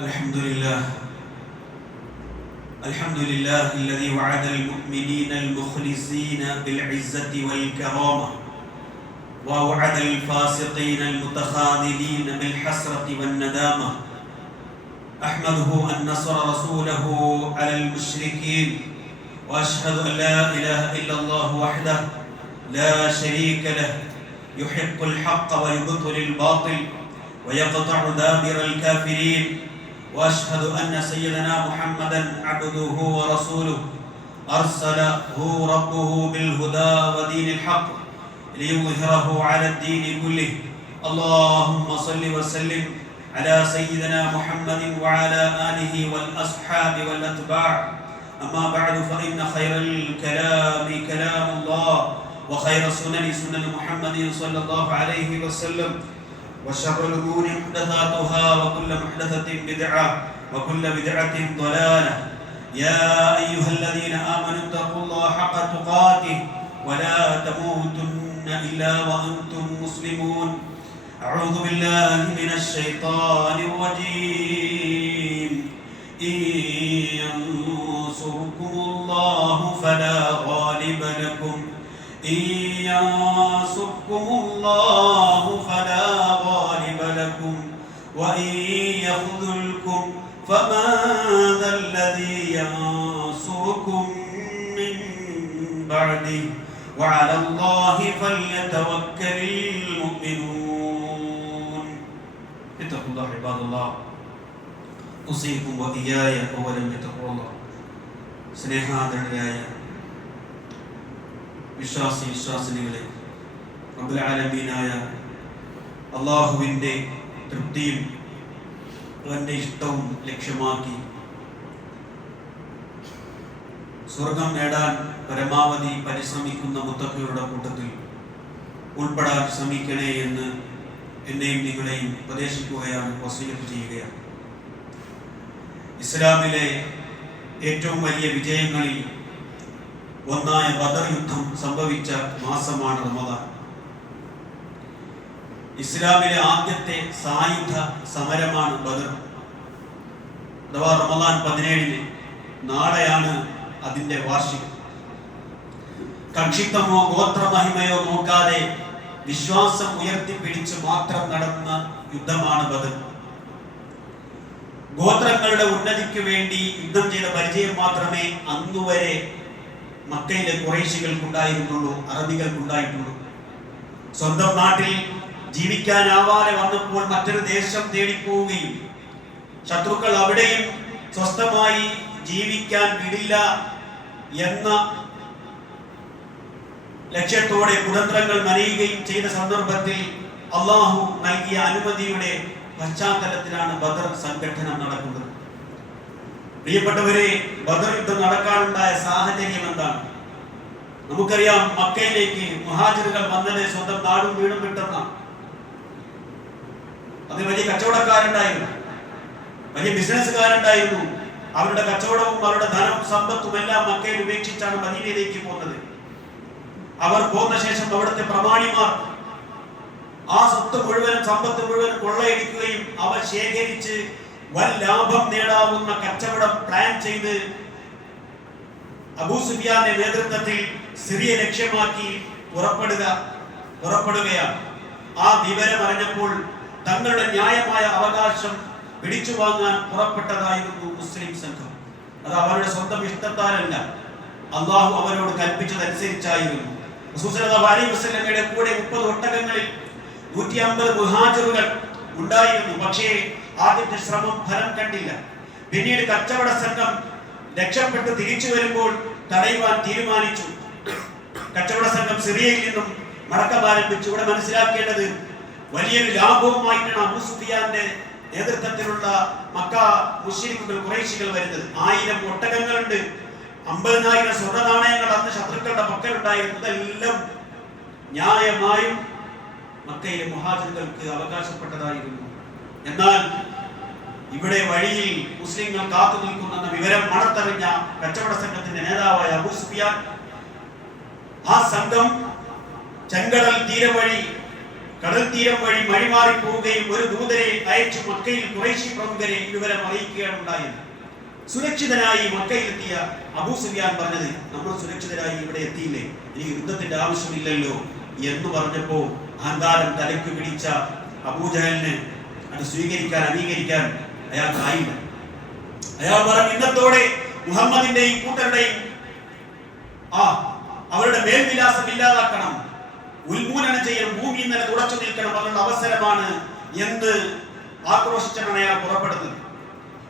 الحمد لله الذي وعد المؤمنين المخلصين بالعزة والكرامة ووعد الفاسقين المتخاذلين بالحسرة والندامة. أحمده أن نصر رسوله على المشركين وأشهد أن لا إله إلا الله وحده لا شريك له يحق الحق ويبطل الباطل ويقطع دابر الكافرين. وأشهد أن سيدنا محمدا عبده ورسوله أرسله ربه بالهدى ودين الحق ليظهره على الدين كله. اللهم صل وسلم على سيدنا محمد وعلى آله والأصحاب والأتباع. أما بعد فإن خير الكلام كلام الله وخير السنن سنن محمد صلى الله عليه وسلم وشر الأمور محدثاتها وكل محدثة بدعة وكل بدعة ضلالة. يا أيها الذين آمنوا اتقوا الله حق تقاته ولا تموتن إلا وأنتم مسلمون. أعوذ بالله من الشيطان الرجيم. إن ينصركم الله فلا غالب لكم إن ينصركم الله فلا غالب لكم وإن يخذلكم فمن ذا الذي ينصركم من بعده وعلى الله فليتوكل المؤمنون. اتقوا الله عباد الله. أوصيكم وإياي أولا بتقوى الله. സ്നേഹാദരനായ വിശ്വാസിനികളെ, റബ്ബുൽ ആലമീനായ അല്ലാഹുവിൻ്റെ തൃപ്തിയും അവൻ്റെ ഇഷ്ടവും ലക്ഷ്യമാക്കി സ്വർഗം നേടാൻ പരമാവധി പരിശ്രമിക്കുന്ന മുത്തഖികളുടെ കൂട്ടത്തിൽ ഉൾപ്പെടാൻ ശ്രമിക്കണേ എന്ന് എന്നെയും നിങ്ങളെയും ഉപദേശിക്കുകയാണ്, വസിയത്ത് ചെയ്യുകയാണ്. ഇസ്ലാമിലെ ഏറ്റവും വലിയ വിജയങ്ങളിൽ ഒന്നായ ബദർ യുദ്ധം സംഭവിച്ച മാസമാണ് റമദാൻ. ഇസ്ലാമിലെ ആദ്യത്തെ സായുധ സമരമാണ് ബദർ അഥവാ റമദാൻ 17-ന്. നാളെയാണ് അതിന്റെ വാർഷികം. കക്ഷിത്വമോ ഗോത്രമഹിമയോ നോക്കാതെ വിശ്വാസം ഉയർത്തിപ്പിടിച്ച് മാത്രം നടന്ന യുദ്ധമാണ് ബദർ. ഗോത്രങ്ങളുടെ ഉന്നതിക്ക് വേണ്ടി യുദ്ധം ചെയ്ത പരിചയം മാത്രമേ അന്നുവരെ മക്കയിലെ ഖുറൈശികൾക്കുണ്ടായിരുന്നുള്ളൂ, അറബികൾക്കുണ്ടായിട്ടുള്ളൂ. സ്വന്തം നാട്ടിൽ ജീവിക്കാനാവാതെ വന്നപ്പോൾ മറ്റൊരു ദേശം തേടിപ്പോവുകയും ശത്രുക്കൾ അവിടെയും സ്വസ്ഥമായി ജീവിക്കാൻ വിടില്ല എന്ന ലക്ഷ്യത്തോടെ കുതന്ത്രങ്ങൾ മെനയുകയും ചെയ്ത സന്ദർഭത്തിൽ അള്ളാഹു നൽകിയ അനുമതിയുടെ പശ്ചാത്തലത്തിലാണ് ബദർ സംഘടനം നടക്കുന്നത്. പ്രിയപ്പെട്ടവരെ, ബദർ യുദ്ധം നടക്കാനുണ്ടായ സാഹചര്യം എന്താണ്? നമുക്കറിയാം, മക്കയിലേക്ക് മുഹാജിറുകൾ വന്നത് സ്വന്തം നാടും വീടും വിട്ടെന്ന. അതിൽ വലിയ കച്ചവടക്കാരുണ്ടായിരുന്നു, വലിയ ബിസിനസ്സുകാരുണ്ടായിരുന്നു. അവരുടെ കച്ചവടവും അവരുടെ ധനവും സമ്പത്തും എല്ലാം മക്കയിൽ ഉപേക്ഷിച്ചാണ് മദീനയിലേക്ക് പോകുന്നത്. അവർ പോന്ന ശേഷം അവിടുത്തെ പ്രമാണിമാർ ആ സ്വത്ത് മുഴുവനും സമ്പത്ത് മുഴുവനും കൊള്ളയടിക്കുകയും അവ ശേഖരിച്ച് വൻ ലാഭം നേടാവുന്ന കച്ചവടം പ്ലാൻ ചെയ്ത് അബൂ സുഫിയാന്റെ നേതൃത്വത്തിൽ സിറിയ ലക്ഷ്യമാക്കി പുറപ്പെടുകയാണ്. ആ വിവരം അറിഞ്ഞപ്പോൾ തങ്ങളുടെ ന്യായമായ അവകാശം പിടിച്ചു വാങ്ങാൻ പുറപ്പെട്ടതായിരുന്നു മുസ്ലിം സംഘം. അത് അവരുടെ സ്വന്തം ഇഷ്ടത്താലല്ല, അള്ളാഹു അവരോട് കൽപ്പിച്ചതനുസരിച്ചായിരുന്നു. റസൂൽ സല്ലല്ലാഹു അലൈഹി വസല്ലമയുടെ കൂടെ 30 ഒട്ടകങ്ങളിൽ 150 മുഹാജിറുകൾ ഉണ്ടായിരുന്നു. പക്ഷേ ആദ്യത്തെ ശ്രമം ഫലം കണ്ടില്ല. പിന്നീട് കച്ചവട സംഘം രക്ഷപ്പെട്ട് തിരിച്ചു വരുമ്പോൾ തടയുവാൻ തീരുമാനിച്ചു. കച്ചവട സംഘം സിറിയയിൽ നിന്നും മടക്കം ആരംഭിച്ചു. ഇവിടെ മനസ്സിലാക്കേണ്ടത്, വലിയൊരു ലാഭവുമായിട്ടാണ് അബൂ സുഫിയാന്റെ നേതൃത്വത്തിലുള്ള മക്ക മുശ്രിക്കുകൾ ഖുറൈശികൾ വരുന്നത്. 1000 ഒട്ടകങ്ങളുണ്ട്, 50,000 സ്വർണ്ണ നാണയങ്ങൾ അന്ന് ശത്രുക്കളുടെ പക്കലുണ്ടായിരുന്നു. ഇതെല്ലാം ന്യായമായും മക്കയിലെ മുഹാജിറുകൾക്ക് അവകാശപ്പെട്ടതായിരുന്നു. എന്നാൽ ഇവിടെ വഴിയിൽ മുസ്ലിങ്ങൾ കാത്തു നിൽക്കുന്ന വിവരം മണത്തറിഞ്ഞ കച്ചവട സംഘത്തിന്റെ നേതാവായ അബൂ സുഫിയാൻ ആ സംഘം ചെങ്കടൽ തീരവഴി കടൽ തീരം വഴി വഴിമാറി പോവുകയും ഒരു ദൂതരെ അയച്ചു മക്കയിൽ ഖുറൈശി പ്രമുഖരെ വിവരം അറിയിക്കുകയാണ് ഉണ്ടായത്. സുരക്ഷിതനായി മക്കയിലെത്തിയ അബൂ സുഫിയാൻ പറഞ്ഞത്, നമ്മൾ സുരക്ഷിതരായി ഇവിടെ എത്തിയില്ലേ, എനിക്ക് യുദ്ധത്തിന്റെ ആവശ്യമില്ലല്ലോ എന്ന് പറഞ്ഞപ്പോ അഹങ്കാരം തലയ്ക്ക് പിടിച്ച അബൂജഹലിന് അത് സ്വീകരിക്കാൻ അംഗീകരിക്കാൻ അയാൾക്കായില്ല. അയാൾ പറഞ്ഞു, ഇന്നത്തോടെ മുഹമ്മദിന്റെയും കൂട്ടരുടെയും അവരുടെ മേൽവിലാസം ഇല്ലാതാക്കണം, ഉന്മൂലനം ചെയ്യണം, ഭൂമിയിൽ നിന്ന് തുടച്ചു നിൽക്കണം, അവരുടെ അവസരമാണ് എന്ന് ആക്രോശിച്ചാണ് അയാൾ പുറപ്പെടുന്നത്.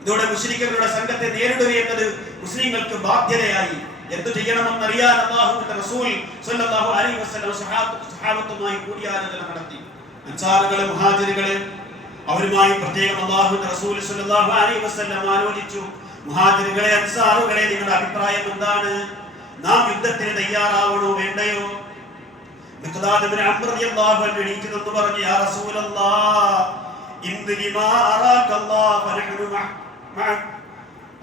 ഇതോടെ മുശ്രിക്കുകളുടെ സംഘത്തെ നേരിടുക എന്നത് മുസ്ലിങ്ങൾക്ക് ബാധ്യതയായി. എന്തു ചെയ്യണമെന്നറിയാൻ അല്ലാഹുവിന്റെ റസൂൽ സ്വല്ലല്ലാഹു അലൈഹി വസല്ലം സഹാബത്തുമായി കൂടിയാലോചന നടത്തി. അൻസാറുകളെ മുഹാജിറുകളെ അവരുമായി പ്രത്യേകം അല്ലാഹുവിന്റെ റസൂൽ സ്വല്ലല്ലാഹു അലൈഹി വസല്ലം ആലോചിച്ചു. മുഹാജിറുകളെ, അൻസാറുകളെ, നിങ്ങളുടെ അഭിപ്രായം എന്താണ്? നാം യുദ്ധത്തിന് തയ്യാറാവണോ വേണ്ടയോ? മിഖ്ദാദ് ഇബ്നു അംർ റളിയല്ലാഹു അൻഹു എണീറ്റെന്ന് പറഞ്ഞു, യാ റസൂലല്ലാഹ്, ഇൻദി മാ അറാകല്ലാഹ് ഫനഹ്നു മഅക്.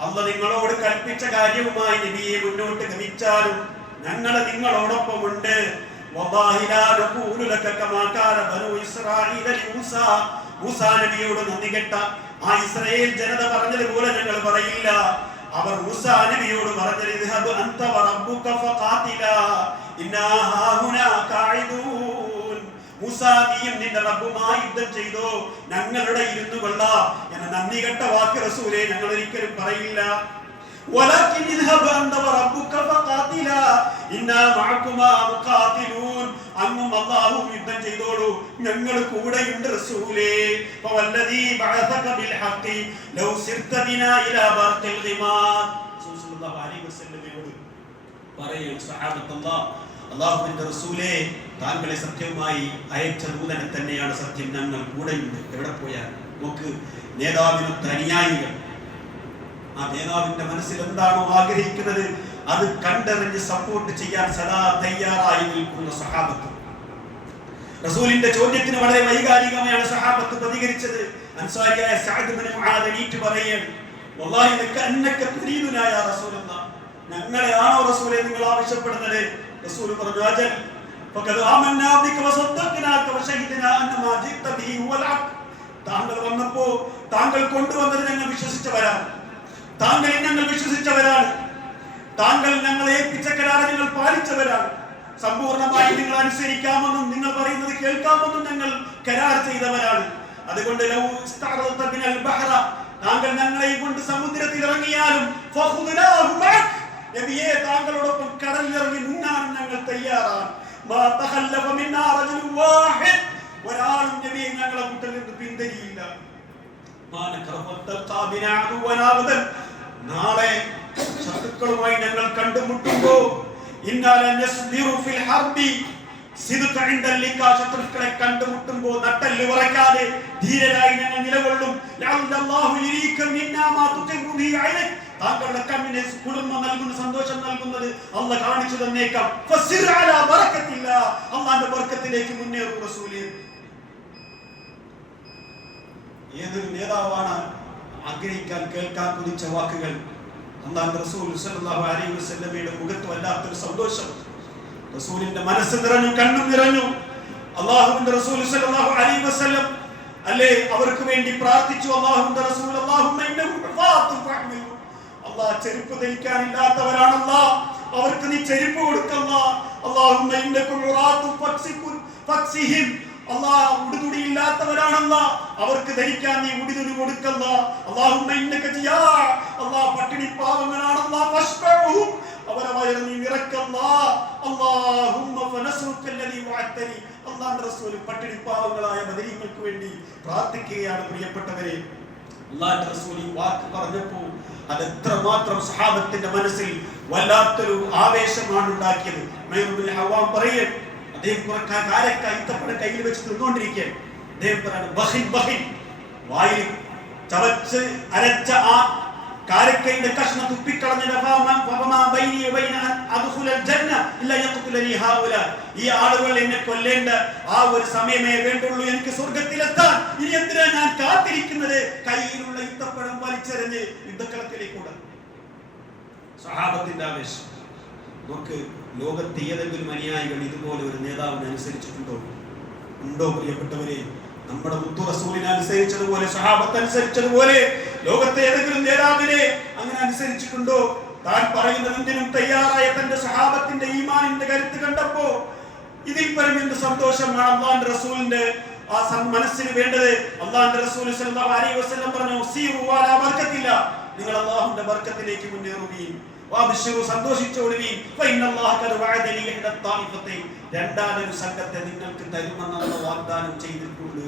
അല്ലാഹ് നിങ്ങളോട് കൽപ്പിച്ച കാര്യവുമായി നബിയെ മുന്നോട്ട് ഗമിച്ചാലും ഞങ്ങൾ നിങ്ങളോടൊപ്പമുണ്ട്. വല്ലാഹി ലാ നഖൂലു ലക കമാ കാന ബനൂ ഇസ്രായീല മൂസാ. മൂസാ നബിയോട് നന്ദികെട്ട ആ ഇസ്രായേൽ ജനത പറഞ്ഞതുപോലെ ഞങ്ങൾ പറയില്ല. അവർ മൂസാ നബിയോട് പറഞ്ഞത്, ഇദ്ഹബ് അൻത വറബ്ബുക ഫഖാതിലാ ഇന്നാ ഹാഹുനാ ഖാഇദൂൻ. മൂസാ, നീയും നിന്റെ റബ്ബുമായി യുദ്ധം ചെയ്തോ, ഞങ്ങളുടെ ഇരുന്നു കൊള്ളാം എന്ന നന്ദി കെട്ട വാക്ക് റസൂലേ ഞങ്ങൾ ഒരിക്കലും പറയില്ല. വലകിൻ ഇദ്ഹബ് അൻത വറബ്ബുക ഫഖാതിലാ ഇന്നാ മഅകുമാ മുഖാതിലൂൻ. അങ്ങും അല്ലാഹുവും യുദ്ധം ചെയ്തോളൂ, ഞങ്ങൾ കൂടെയുണ്ട് റസൂലേ. ഫവല്ലദീ ബഅസക ബിൽ ഹഖി ലൗ സിർത ബിനാ ഇലാ ബർഖിൽ ഗിമാദ്. സല്ലല്ലാഹു അലൈഹി വസല്ലമയോട് പറയും, സഹാബത്തുള്ളാഹ്, അല്ലാഹുവിന്റെ റസൂലേ, താങ്കളെ സത്യവുമായി അയച്ച ദൂതനെ തന്നെയാണ് സത്യം, ഞങ്ങൾ കൂടെയുണ്ട്. എവിടെ പോയാൽ നമുക്ക് നേതാവിനൊത്ത അനുയായികൾ, ആ നേതാവിന്റെ മനസ്സിൽ എന്താണോ ആഗ്രഹിക്കുന്നത് അത് കണ്ടറിഞ്ഞ് സപ്പോർട്ട് ചെയ്യാൻ സദാ തയ്യാറായി നിൽക്കുന്ന സഹാബത്ത്. റസൂലിന്റെ ചോദ്യത്തിന് വളരെ വൈകാരികമായാണ് സഹാബത്ത് പ്രതികരിച്ചത്. അൻസാരിയായ സഅദ് ഇബ്നു മുആദ് എണീറ്റ് പറയുകയാണ്, വല്ലാഹി അന്നക തുരീദുനാ യാ റസൂലല്ലാഹ്, ഞങ്ങളെയാണോ റസൂലേ നിങ്ങൾ ആവശ്യപ്പെടുന്നത്? റസൂൽ പറഞ്ഞു, അജൽ ഫഖദ് ആമന്നാ ബിക വസദ്ദഖനാക വശഹിദ്നാ അന്ന മാ ജിഅത ബിഹി ഹുവൽ ഹഖ്. താങ്കൾ വന്നപ്പോ താങ്കൾ കൊണ്ടുവന്നത് ഞങ്ങൾ വിശ്വസിച്ചവരാണ്, താങ്കളിൽ ഞങ്ങൾ വിശ്വസിച്ചവരാണ്, താങ്കൾ ഞങ്ങളെ ഏൽപ്പിച്ച കരാർ ഞങ്ങൾ പാലിച്ചവരാണ്, സമ്പൂർണ്ണമായി നിങ്ങൾ അനുസരിക്കാമെന്നും നിങ്ങൾ പറയുന്നത് കേൾക്കാമെന്നും ഞങ്ങൾ കരാർ ചെയ്തവരാണ്. അതുകൊണ്ട് ലൗ ഇസ്തഅറദത ബിനൽ ബഹറ, താങ്കൾ ഞങ്ങളെ കൊണ്ട് സമുദ്രത്തിൽ ഇറങ്ങിയാലും ഫഖുദ്നാഹു മഅക്, നബിയേ താങ്കളോടൊപ്പം കടലിൽ ഇറങ്ങി മുങ്ങാൻ ഞങ്ങൾ തയ്യാറാണ്. മാ തഖല്ലഫ മിന്നാ റജുലുൻ വാഹിദ്, ഒരാളും നബിയെ ഞങ്ങളെ കൂട്ടത്തിൽ നിന്ന് പിന്തിരിയില്ല. നാളെ ശത്രുക്കളുമായി ഞങ്ങൾ കണ്ടുമുട്ടുമ്പോ ശത്രുക്കളെ കണ്ടുമുട്ടുമ്പോ നട്ടല് ഉറക്കാതെ ധീരരായി ഞങ്ങൾ നിലകൊള്ളും. താങ്കളുടെ കണ്ണിന് കുളിർമ നൽകുന്ന, സന്തോഷം നൽകുന്നത് അല്ലാഹ് കാണിച്ചു തന്നേക്കാം. അല്ലാഹുവിന്റെ ബർക്കത്തിലേക്ക് മുന്നേറും റസൂലേ. ഏതൊരു നേതാവാണ് ആഗ്രഹിക്കാൻ കേൾക്കാൻ കൊതിച്ച വാക്കുകൾ? അല്ലാഹുവിന്റെ റസൂൽ സല്ലല്ലാഹു അലൈഹി വസല്ലമയുടെ മുഖത്ത് വല്ലാത്തൊരു സന്തോഷം, റസൂലിന്റെ മനസ്സ് നിറഞ്ഞു, കണ്ണും നിറഞ്ഞു. അല്ലാഹുവിന്റെ റസൂൽ സല്ലല്ലാഹു അലൈഹി വസല്ലം അല്ലേ അവർക്ക് വേണ്ടി പ്രാർത്ഥിച്ചു. അല്ലാഹുവിന്റെ റസൂൽ, അല്ലാഹുമ്മ ഇന്നഹു ഹുഫാത്തുൻ ഫഅ്മിൽ, അല്ലാഹ് ചെരുപ്പ് ധരിക്കാനില്ലാത്തവരാണല്ലാ, അവർക്ക് നീ ചെരുപ്പ് കൊടുക്കല്ലാ. അല്ലാഹുമ്മ ഇന്നകും ഉറാത്തുൻ ഫക്സിഹിം, അല്ലാഹ് ഉടുതുടി ഇല്ലാത്തവരാണല്ലാ, അവർക്ക് ധരിക്കാൻ നീ ഉടുതുടി കൊടുക്കല്ലാ. അല്ലാഹുമ്മ ഇന്നക ജിയാ, അല്ലാഹ് പട്ടിണി പാവങ്ങളാണല്ലാ, ഫശ്ബഉഹും, അവരെ വയറ് നീ നിറക്കല്ലാ. അല്ലാഹുമ്മ ഫനസ്റുകല്ലദീ വഅദ്തനി, അല്ലാഹുവിന്റെ റസൂൽ പട്ടിണി പാവങ്ങളായ ബദരീങ്ങൾക്ക് വേണ്ടി പ്രാർത്ഥിക്കുകയാണ്. പ്രിയപ്പെട്ടവരെ, അല്ലാഹുവിന്റെ റസൂൽ ഈ വാക്ക് പറഞ്ഞപ്പോൾ അത് എത്രമാത്രം സഹാബത്തിന്റെ മനസ്സിൽ വല്ലാത്തൊരു ആവേശമാണ് ഉണ്ടാക്കിയത്. ഉമൈർ ഇബ്നു ഹവ്വാം പറയും, അദ്ദേഹം കാരക്ക കയ്യിൽ വെച്ച് തിന്നുകൊണ്ടിരിക്കുകയാണ്. അദ്ദേഹം പറയാണ്, ബഹിൻ ബഹിൻ, വായിൽ ചവച്ച് അരച്ച ആ കാരക്കയുടെ കഷ്ണം തുപ്പിക്കളഞ്ഞ ഈ ആളുകൾ എന്നെ കൊല്ലേണ്ട ആ ഒരു സമയമേ വേണ്ടുള്ളൂ, എനിക്ക് സ്വർഗത്തിലെത്താൻ ഇനി എന്തിനാ ഞാൻ കാത്തിരിക്കുന്നത്? കയ്യിലുള്ള യുദ്ധപ്പഴം വലിച്ചെറിഞ്ഞ് യുദ്ധക്കളത്തിലേക്കൂടെ സഹാബത്തിന്റെ ആവേശം. നമുക്ക് ലോകത്തെ ഏതെങ്കിലും അനുയായികൾ ഇതുപോലെ ഒരു നേതാവിനെ അനുസരിച്ചിട്ടുണ്ടോ? ഉണ്ടോ പ്രിയപ്പെട്ടവരെ? നമ്മുടെ മുത്തു റസൂലിനെ അനുസരിച്ചതുപോലെ, സഹാബത്ത് അനുസരിച്ചതുപോലെ ലോകത്തെ ഏതെങ്കിലും നേതാവിനെ അങ്ങനെ അനുസരിച്ചിട്ടുണ്ടോ? താൻ പറയുന്നതിനും തയ്യാറായ തന്റെ സഹാബത്തിന്റെ ഈമാനിന്റെ കരുത്ത് കണ്ടപ്പോ ഇതിൽ പരം എന്ത് സന്തോഷമാണ് അള്ളാഹുവിന്റെ റസൂലിന്റെ ആ മനസ്സിന് വേണ്ടത്. അള്ളാഹുവിന്റെ റസൂൽ സല്ലല്ലാഹു അലൈഹി വസല്ലം പറഞ്ഞു, സീറു അലാ ബർക്കത്തില്ല, നിങ്ങൾ അള്ളാഹുവിന്റെ ബർക്കത്തിലേക്ക് മുന്നേറുകയും വബശിറു സന്തോഷിച്ചോളുകയും ഫഇന്നല്ലാഹ ഖദ വഅദനി ഇഹ്ദ ത്വായിഫത്തൈൻ, രണ്ടാമൊരു സംഘത്തെ നിങ്ങൾക്ക് തരുമെന്ന് അല്ലാഹു വാഗ്ദാനം ചെയ്തിട്ടുണ്ട്.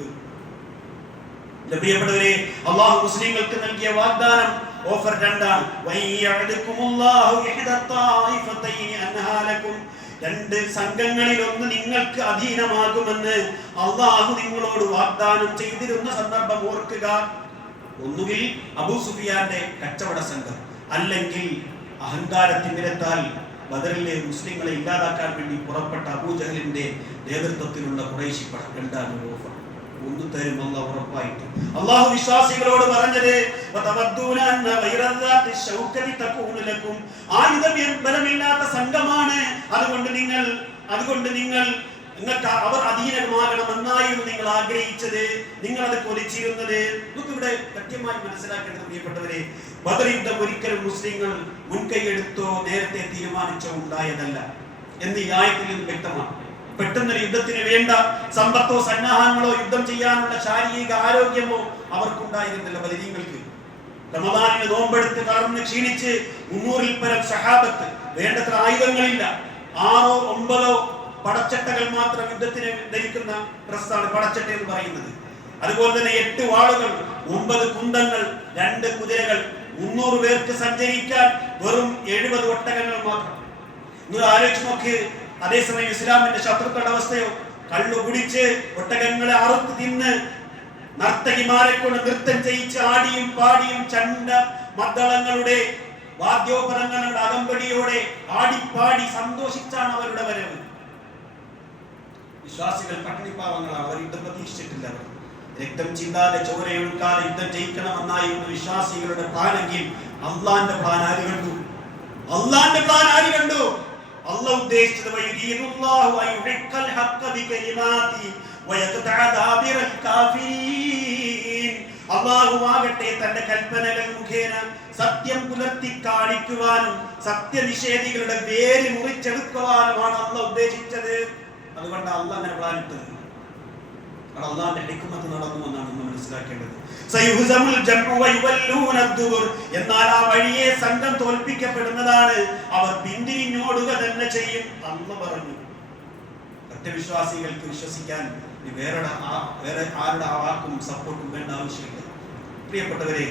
പ്രിയപ്പെട്ടവരെ, അള്ളാഹു മുസ്ലിങ്ങൾക്ക് നൽകിയ വാഗ്ദാനം ഓഫർ രണ്ടാണ്. വയഅദുകുമുല്ലാഹു ഇഹ്ദ ത്വായിഫത്തൈൻ അൻഹാ ലക്കും, രണ്ട് സംഘങ്ങളിൽ ഒന്ന് നിങ്ങൾക്ക് അധീനമാകുമെന്ന് അള്ളാഹു നിങ്ങളോട് വാഗ്ദാനം ചെയ്തിരുന്ന സന്ദർഭം ഓർക്കുക. ഒന്നുകിൽ അബൂ സുഫിയാന്റെ കച്ചവട സംഘം, അല്ലെങ്കിൽ അഹങ്കാരത്തിനിരത്താൽ ബദറിലെ മുസ്ലിങ്ങളെ ഇല്ലാതാക്കാൻ വേണ്ടി പുറപ്പെട്ട അബൂജഹലിന്റെ നേതൃത്വത്തിലുള്ള ഖുറൈശി പട. രണ്ടാമൊരു ഓഫർ ഒന്ന് തരും അല്ലാഹു ഉറപ്പായിട്ട്. അല്ലാഹു വിശ്വാസികളോട് പറഞ്ഞത് ബലമില്ലാത്ത സംഘമാണ്, അതുകൊണ്ട് നിങ്ങൾക്ക് അവർ അധീനമാകണമെന്നായിരുന്നു നിങ്ങൾ ആഗ്രഹിച്ചത്, നിങ്ങൾ അത് കൊതിച്ചിരുന്നത്. നമുക്കിവിടെ കൃത്യമായി മനസ്സിലാക്കേണ്ടത് പ്രിയപ്പെട്ടവരെ, ബദർ യുദ്ധം ഒരിക്കലും മുസ്ലിങ്ങൾ മുൻകൈയെടുത്തോ നേരത്തെ തീരുമാനിച്ചോ ഉണ്ടായതല്ല എന്ന് ഈ ആയത്തിൽ നിന്ന് വ്യക്തമാണ്. പെട്ടെന്നൊരു യുദ്ധത്തിന് വേണ്ട സമ്പത്തോ സന്നാഹങ്ങളോ യുദ്ധം ചെയ്യാനുള്ള ശാരീരിക ആരോഗ്യമോ അവർക്കുണ്ടായിരുന്നില്ല. ബദരീങ്ങൾക്ക് റമദാനിന് നോമ്പെടുത്ത് തളർന്ന് ക്ഷീണിച്ച് 300-ൽ പരം സഹാബത്ത്, വേണ്ടത്ര ആയുധങ്ങളില്ല, 6ഓ 9ഓ പടച്ചട്ടകൾ മാത്രം യുദ്ധത്തിന് ധരിക്കുന്ന ഡ്രസ്സാണ് പടച്ചട്ട എന്ന് പറയുന്നത്. അതുപോലെ തന്നെ 8 വാളുകൾ, 9 കുന്തങ്ങൾ, 2 കുതിരകൾ, 300 പേർക്ക് സഞ്ചരിക്കാൻ വെറും 70 ഒട്ടകങ്ങൾ മാത്രം. നിങ്ങൾ ആലോചിച്ച് നോക്ക്. അതേസമയം ഇസ്ലാമിന്റെ ശത്രുക്കളുടെ അവസ്ഥയോ, കള്ളു കുടിച്ച് ഒട്ടകങ്ങളെ അറുത്ത് തിന്ന് നർത്തകിമാരെ കൊണ്ട് നൃത്തം ചെയ്യിച്ച് ആടിയും പാടിയും ചണ്ട മദ്ദളങ്ങളുടെ വാദ്യോപകരണങ്ങളുടെ അകമ്പടിയോടെ ആടിപ്പാടി സന്തോഷിച്ചാണ് അവരുടെ വരവ്. വിശ്വാസികൾ പട്ടിണിപ്പാവങ്ങളാണ്. അവർ യുദ്ധം പ്രതീക്ഷിച്ചിട്ടില്ല. രക്തം ചിന്താതെ ചോരയൊഴുക്കാതെ യുദ്ധം ജയിക്കണമെന്നായിരുന്നു വിശ്വാസികളുടെ പ്ലാനെങ്കിൽ അള്ളാന്റെ പ്ലാൻ ആര് കണ്ടു? അള്ളാന്റെ പ്ലാൻ ആര് കണ്ടു? അല്ലാഹു ഉദ്ദേശിച്ചത് അല്ലാഹു ആകട്ടെ തന്റെ കൽപ്പനകൾ മുഖേന സത്യം പുലർത്തി കാണിക്കുവാനും സത്യനിഷേധികളുടെ വേര് മുറിച്ചെടുക്കുവാനുമാണ് അല്ലാഹു ഉദ്ദേശിച്ചത്. അതുകൊണ്ട് അല്ലാഹു അങ്ങനെ പ്ലാൻ ഇട്ടത്. അള്ളാഹുവിന്റെ ഹിക്മത്ത് നടന്നു എന്നാണ് നമ്മൾ മനസ്സിലാക്കേണ്ടത്. എന്നാൽ ആ വഴിയെ സംഘം തോൽപ്പിക്കപ്പെടുന്നതാണ്, അവർ പിന്തിരിഞ്ഞോടുക തന്നെ ചെയ്യും അന്ന് പറഞ്ഞു. സത്യവിശ്വാസികൾക്ക് വിശ്വസിക്കാൻ വേറെ ആരുടെ ആ വാക്കും സപ്പോർട്ടും വേണ്ട ആവശ്യമില്ല. പ്രിയപ്പെട്ടവരെ,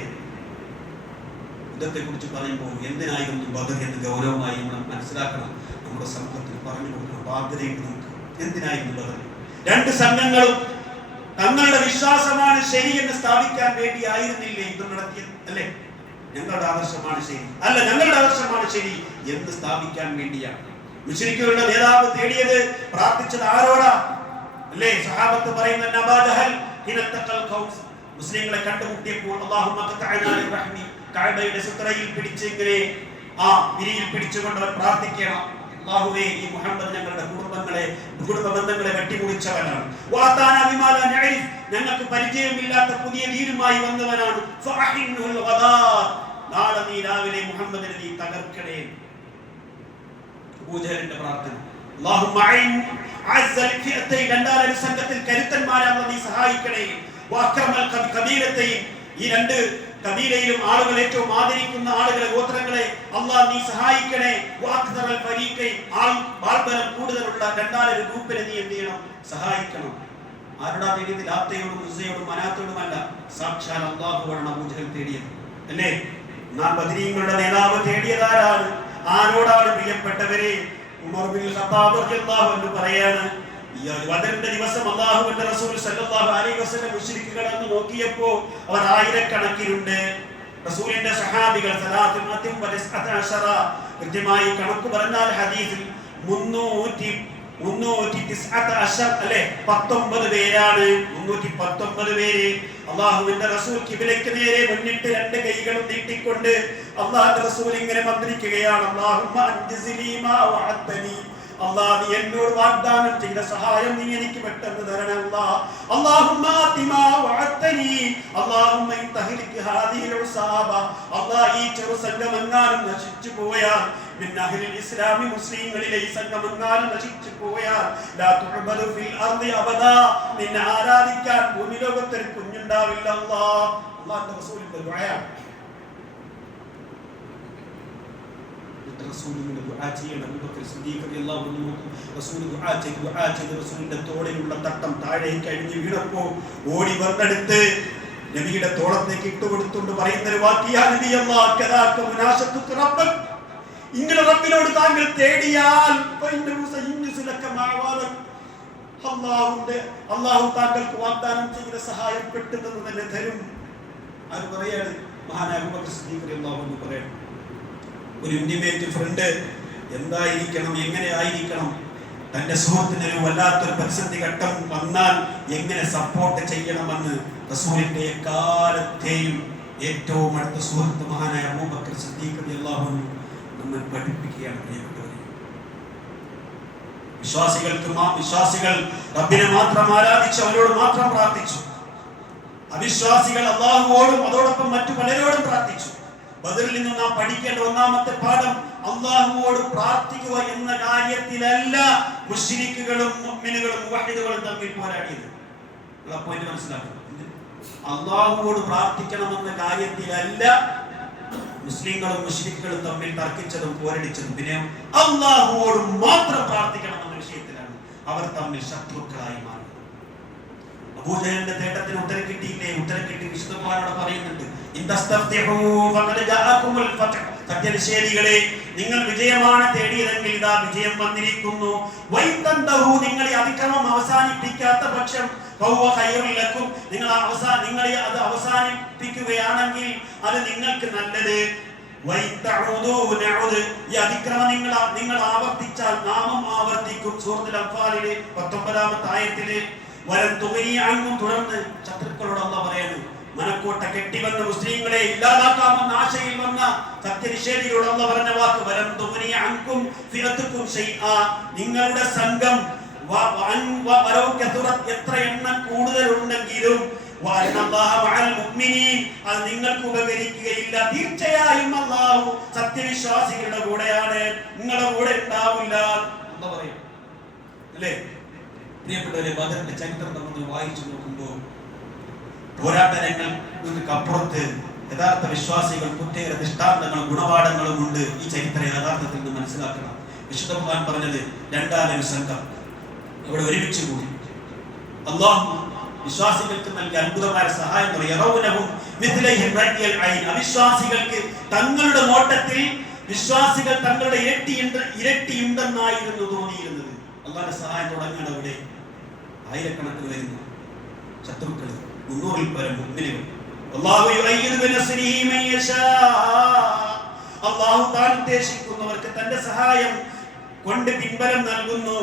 യുദ്ധത്തെ കുറിച്ച് പറയുമ്പോൾ എന്തിനായിരുന്നു ബദർ എന്ന് ഗൗരവമായി നമ്മൾ മനസ്സിലാക്കണം. നമ്മുടെ സമൂഹത്തിൽ പറഞ്ഞു കൊടുക്കുന്ന ബാധ്യതയുണ്ട് നമുക്ക്. എന്തിനായിരുന്നു ബദർ? 2 സംഘങ്ങളും തങ്ങളുടെ വിശ്വാസമാണ് ശരി എന്ന് സ്ഥാപിക്കാൻ വേണ്ടി ആയിരുന്നില്ലേ യുദ്ധം നടത്തിയത്? അല്ലെ, ഞങ്ങളുടെ ആദർശമാണ് ശരി, അല്ല ഞങ്ങളുടെ ആദർശമാണ് ശരി എന്ന് സ്ഥാപിക്കാൻ വേണ്ടിയാണ്. മുശ്രിക്കുകളുടെ നേതാവ് തേടിയത്, പ്രാർത്ഥിച്ചത് ആരോടാ? അല്ലേ, സഹാബത്ത് പറയുന്ന നബാജഹൽ ഹിനത്തഖൽ ഖൗസ്, മുസ്ലിങ്ങളെ കണ്ടുമുട്ടിയപ്പോൾ അല്ലാഹുമ്മ ഖതഅനാ ലിറഹ്മി, കഅബയുടെ സുത്രയിൽ പിടിച്ച് ഇങ്ങനെ ആ വിരിയിൽ പിടിച്ചുകൊണ്ട് അവർ പ്രാർത്ഥിക്കണം, അല്ലാഹുവേ ഈ മുഹമ്മദ് ഞങ്ങളുടെ കുടുംബ ബന്ധങ്ങളെ വെട്ടിമുറിച്ചവനാണ്. വാതാനാ ബിമാ ലാ നഅരിഫ്, ഞങ്ങൾക്ക് പരിചയമില്ലാത്ത പുതിയ ദീനുമായി വന്നവനാണ്. ഫഅഹിന്നുൽ ഗദാർ, നാളെ നീ രാവിലെ മുഹമ്മദിനെ നീ തകർക്കണേ. അബൂജഹലിന്റെ പ്രാർത്ഥന. അല്ലാഹുമ്മ ഐൻ അസ്സൽ ഫിഅതൈ, രണ്ടാമൊരു സംഘത്തിൽ കരുത്തന്മാരാണ് നീ സഹായിക്കണേ. വഅക്രമൽ ഖബീലതൈ, ഈ 2 കബീലയിലും ആളുകൾ ഏറ്റവും ആദരിക്കുന്ന ആളുകളെ, ഗോത്രങ്ങളെ അല്ലാഹ് നീ സഹായിക്കണേ. വഅക്തറൽ ഫരീഖൈൻ, ആൾബലം കൂടുതലുള്ള രണ്ടാമൊരു ഗ്രൂപ്പിനെ നീ എന്ത് ചെയ്യണം? സഹായിക്കണം. ആരുടെ തേടിയത്? ലാത്തയോടും ഉസ്സയോടും മനാത്തോടുമല്ല, സാക്ഷാൽ അല്ലാഹുവാണ് അബൂജഹൽ തേടിയത്. അല്ലേ, നാം ബദരീങ്ങളുടെ നേതാവ് തേടിയതാരാണ്? ആരോടാണ്? പ്രിയപ്പെട്ടവരെ, ഉമർ ബിൻ ഖത്താബ് റളിയല്ലാഹു അൻഹു പറയാണ്, ഈ ബദറിന്റെ ദിവസം അല്ലാഹുവിന്റെ റസൂൽ സല്ലല്ലാഹു അലൈഹി വസല്ലം മുശ്രിക്കുകൾ എന്ന് നോക്കിയപ്പോൾ അവർ ആയിരക്കണക്കിനുണ്ട്. റസൂലിന്റെ സഹാബികൾ 319, കൃത്യമായി കണക്ക് പറഞ്ഞാൽ ഹദീസിൽ 319 അല്ലെ, 19 പേരാണ്. 319 പേര്. അല്ലാഹുവിന്റെ റസൂൽ ഖിബലയ്ക്ക് നേരെ മുന്നിട്ട് 2 കൈകളും നീട്ടിക്കൊണ്ട് അല്ലാഹുവിന്റെ റസൂൽ ഇങ്ങനെ മന്ത്രിക്കുകയാണ്, അല്ലാഹുമ്മ അൻജിസ്ലി മാ വഅദ്തനി അല്ലാഹ് നീ എന്നോട് വാഗ്ദാനം ചെയ്ത സഹായം നീ എനിക്ക് പെട്ടെന്ന് തരണേ അല്ലാഹ്. അല്ലാഹുമ്മ ആതിമാ വഅതനി അല്ലാഹുമ്മ ഇൻതഹ്ലിക് ഹാദിഹിൽ ഉസാബ. അല്ലാഹ് ഈ ചെറു സംഘമെങ്ങാനും നശിച്ചു പോയാൽ മിൻ അഹ്ലിൽ ഇസ്ലാമി മുസ്ലിങ്ങളിലെ ഈ സംഘമെങ്ങാനും നശിച്ചു പോയാൽ ലാ തുഅബദു ഫിൽ അർദി അബദാ, നിന്നെ ആരാധിക്കാൻ ഭൂമി ലോകത്തിൽ കുഞ്ഞുണ്ടാവില്ല അല്ലാഹ്. അല്ലാഹുവിന്റെ റസൂലിന്റെ ദുആയാണ്. റസൂലിന്റെ ദുആ ചെയ്യണം. അബൂബക്കർ സിദ്ദീഖ് റളിയല്ലാഹു അൻഹു റസൂൽ ദുആ ചെയ്ത് റസൂലിന്റെ തോളിലുള്ള തട്ടം താഴേക്ക് അഴിഞ്ഞു വീണപ്പോൾ ഓടി വന്നെടുത്ത് നബിയുടെ തോളത്തേക്ക് ഇട്ടുകൊടുത്തുകൊണ്ട് പറയുന്ന ഒരു വാക്യാ നബി അല്ലാഹ് കദാക മുനാശത്തുക റബ്ബക്, ഇങ്ങനെ റബ്ബിനോട് താങ്കൾ തേടിയാൽ അല്ലാഹു താങ്കൾക്ക് വാഗ്ദാനം ചെയ്ത സഹായം പെട്ടെന്ന് തന്നെ തരും. അത് പറയാണ് മഹാനായ അബൂബക്കർ സിദ്ദീഖ് റളിയല്ലാഹു അൻഹു പറയാണ്. ഒരു ഇന്റിമേറ്റ് ഫ്രണ്ട് എന്തായിരിക്കണം, എങ്ങനെ ആയിരിക്കണം, തന്റെ സുഹൃത്തിന് ഒരു വല്ലാത്തൊരു പ്രതിസന്ധി ഘട്ടം വന്നാൽ എങ്ങനെ സപ്പോർട്ട് ചെയ്യണമെന്ന് റസൂലിന്റെ എക്കാലത്തെയും ഏറ്റവും അടുത്ത സുഹൃത്ത് മഹാനായ അബൂബക്കർ സിദ്ദീഖ് റളിയല്ലാഹു അൻഹു നമ്മെ പഠിപ്പിക്കുകയാണ്. വിശ്വാസികൾ റബ്ബിനെ മാത്രം ആരാധിച്ചു, അവരോട് മാത്രം പ്രാർത്ഥിച്ചു. അവിശ്വാസികൾ അല്ലാഹുവോടും അതോടൊപ്പം മറ്റു പലരോടും പ്രാർത്ഥിച്ചു. ബദറിൽ നിന്ന് നാം പഠിക്കേണ്ട ഒന്നാമത്തെ പാഠം അല്ലാഹുവോട് പ്രാർത്ഥിക്കുക എന്ന കാര്യത്തിലല്ല മുശ്രിക്കുകളും മുഅ്മിനുകളും മുവഹിദുകളും തമ്മിൽ പോരാടിയത്. പോയിന്റ് മനസ്സിലാക്കണം. അല്ലാഹുവോട് പ്രാർത്ഥിക്കണമെന്ന കാര്യത്തിലല്ല മുസ്ലിങ്ങളും മുശ്രിക്കുകളും തമ്മിൽ തർക്കിച്ചതും പോരടിച്ചതും. പിന്നെ അല്ലാഹുവോട് മാത്രം പ്രാർത്ഥിക്കണം എന്ന വിഷയത്തിലാണ് അവർ തമ്മിൽ ശത്രുക്കളായി മാറി. അബൂജഹലിന്റെ തേട്ടത്തിന് ഉത്തരം കിട്ടിയില്ലേ? ഉത്തരം കിട്ടി. വിശുദ്ധ ഖുർആനോട് പറയുന്നുണ്ട്, സത്യനിഷേധികളെ, നിങ്ങൾ വിജയമാണ് തേടിയതെങ്കിൽ ഇതാ വിജയം വന്നിരിക്കുന്നു. നിങ്ങളെ അതിക്രമം അവസാനിപ്പിക്കാത്ത പക്ഷം നിങ്ങളെ അത് അവസാനിപ്പിക്കുകയാണെങ്കിൽ അത് നിങ്ങൾക്ക് നല്ലത്. ഈ അതിക്രമം നിങ്ങൾ ആവർത്തിച്ചാൽ നാമം ആവർത്തിക്കും. സൂറത്തുൽ അൻഫാലിലെ 19-ാമത്തെ ആയത്തിലെ തുടർന്ന് ശത്രുക്കളോട് അല്ലാഹു പറയുന്നു, മനക്കോട്ട കെട്ടിവന്ന മുസ്ലിങ്ങളെ ഇല്ലാതാക്കാമെന്ന ആശയിൽ വന്ന സത്യനിഷേധികളോട് അല്ലാഹു പറഞ്ഞ വാക്ക് വലം തുഗ്നി അൻകും ഫിഅതുകും ശൈആ, നിങ്ങളുടെ സംഘം എത്ര എണ്ണം കൂടുതലുണ്ടെങ്കിലും അത് നിങ്ങൾക്ക് ഉപകരിക്കുകയില്ല. തീർച്ചയായും അല്ലാഹു സത്യവിശ്വാസികളുടെ കൂടെയാണ്, നിങ്ങളുടെ കൂടെ ഉണ്ടാവില്ല എന്ന് പറയും. അല്ലേ പ്രിയപ്പെട്ടവരെ, ബദറിന്റെ ചരിത്രം നമ്മൾ വായിച്ചു നോക്കുമ്പോൾ പോരാട്ടങ്ങൾക്കപ്പുറത്ത് യഥാർത്ഥ വിശ്വാസികൾക്ക് ഒട്ടേറെ ദൃഷ്ടാന്തങ്ങളും ഗുണപാഠങ്ങളും ഉണ്ട്. ഈ ചരിത്രം യഥാർത്ഥത്തിൽ നിന്ന് മനസ്സിലാക്കണം. വിശുദ്ധ ഖുർആൻ പറഞ്ഞത് രണ്ടാമൊരു സംഘം ഇവിടെ ഒരുമിച്ച് കൂടി അല്ലാഹു വിശ്വാസികൾക്ക് നൽകിയ അത്ഭുതമായ സഹായം. അവിശ്വാസികൾക്ക് തങ്ങളുടെ നോട്ടത്തിൽ വിശ്വാസികൾ തങ്ങളുടെ ഇരട്ടിയുണ്ടെന്നായിരുന്നു തോന്നിയിരുന്നത്. അല്ലാഹുവിന്റെ സഹായം തുടങ്ങുന്നത് അവിടെ ആയിരക്കണക്കിന് വരുന്ന ശത്രുക്കൾ, 300-ൽ പരം മുഅ്മിനുകൾ. അല്ലാഹു താൻ ഉദ്ദേശിക്കുന്നവർക്ക് തന്റെ സഹായം കൊണ്ട് പിൻബലം നൽകുന്നു.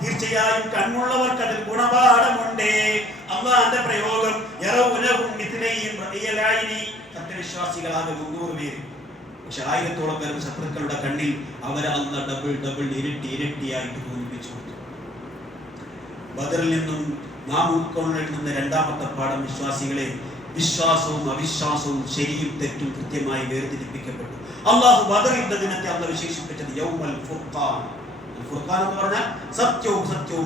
തീർച്ചയായും കണ്ണുള്ളവർക്ക് അതിൽ ഗുണപാഠമുണ്ട്. അല്ലാഹുവിന്റെ പ്രയോഗം സത്യവിശ്വാസികളാകെ 300 പേര്. പക്ഷെ 1000-ഓളം പേരും ശത്രുക്കളുടെ കണ്ണിൽ അവരെ അല്ലാഹു ഡബിൾ ഇരട്ടിയായിട്ട് തോന്നിപ്പിച്ചു. ബദറിൽ നിന്നും നാം ഉൾക്കൊള്ളുന്ന രണ്ടാമത്തെ പാഠം വിശ്വാസികളെ, വിശ്വാസവും അവിശ്വാസവും ശരിയും തെറ്റും കൃത്യമായി വേർതിരിപ്പിക്കപ്പെട്ടു. അല്ലാഹു ബദറിന്റെ ദിനത്തെ അല്ലാഹു വിശേഷിപ്പിച്ചത് യൗമൽ ഫുർഖാൻ. ഫുർഖാൻ എന്ന് പറഞ്ഞാൽ സത്യവും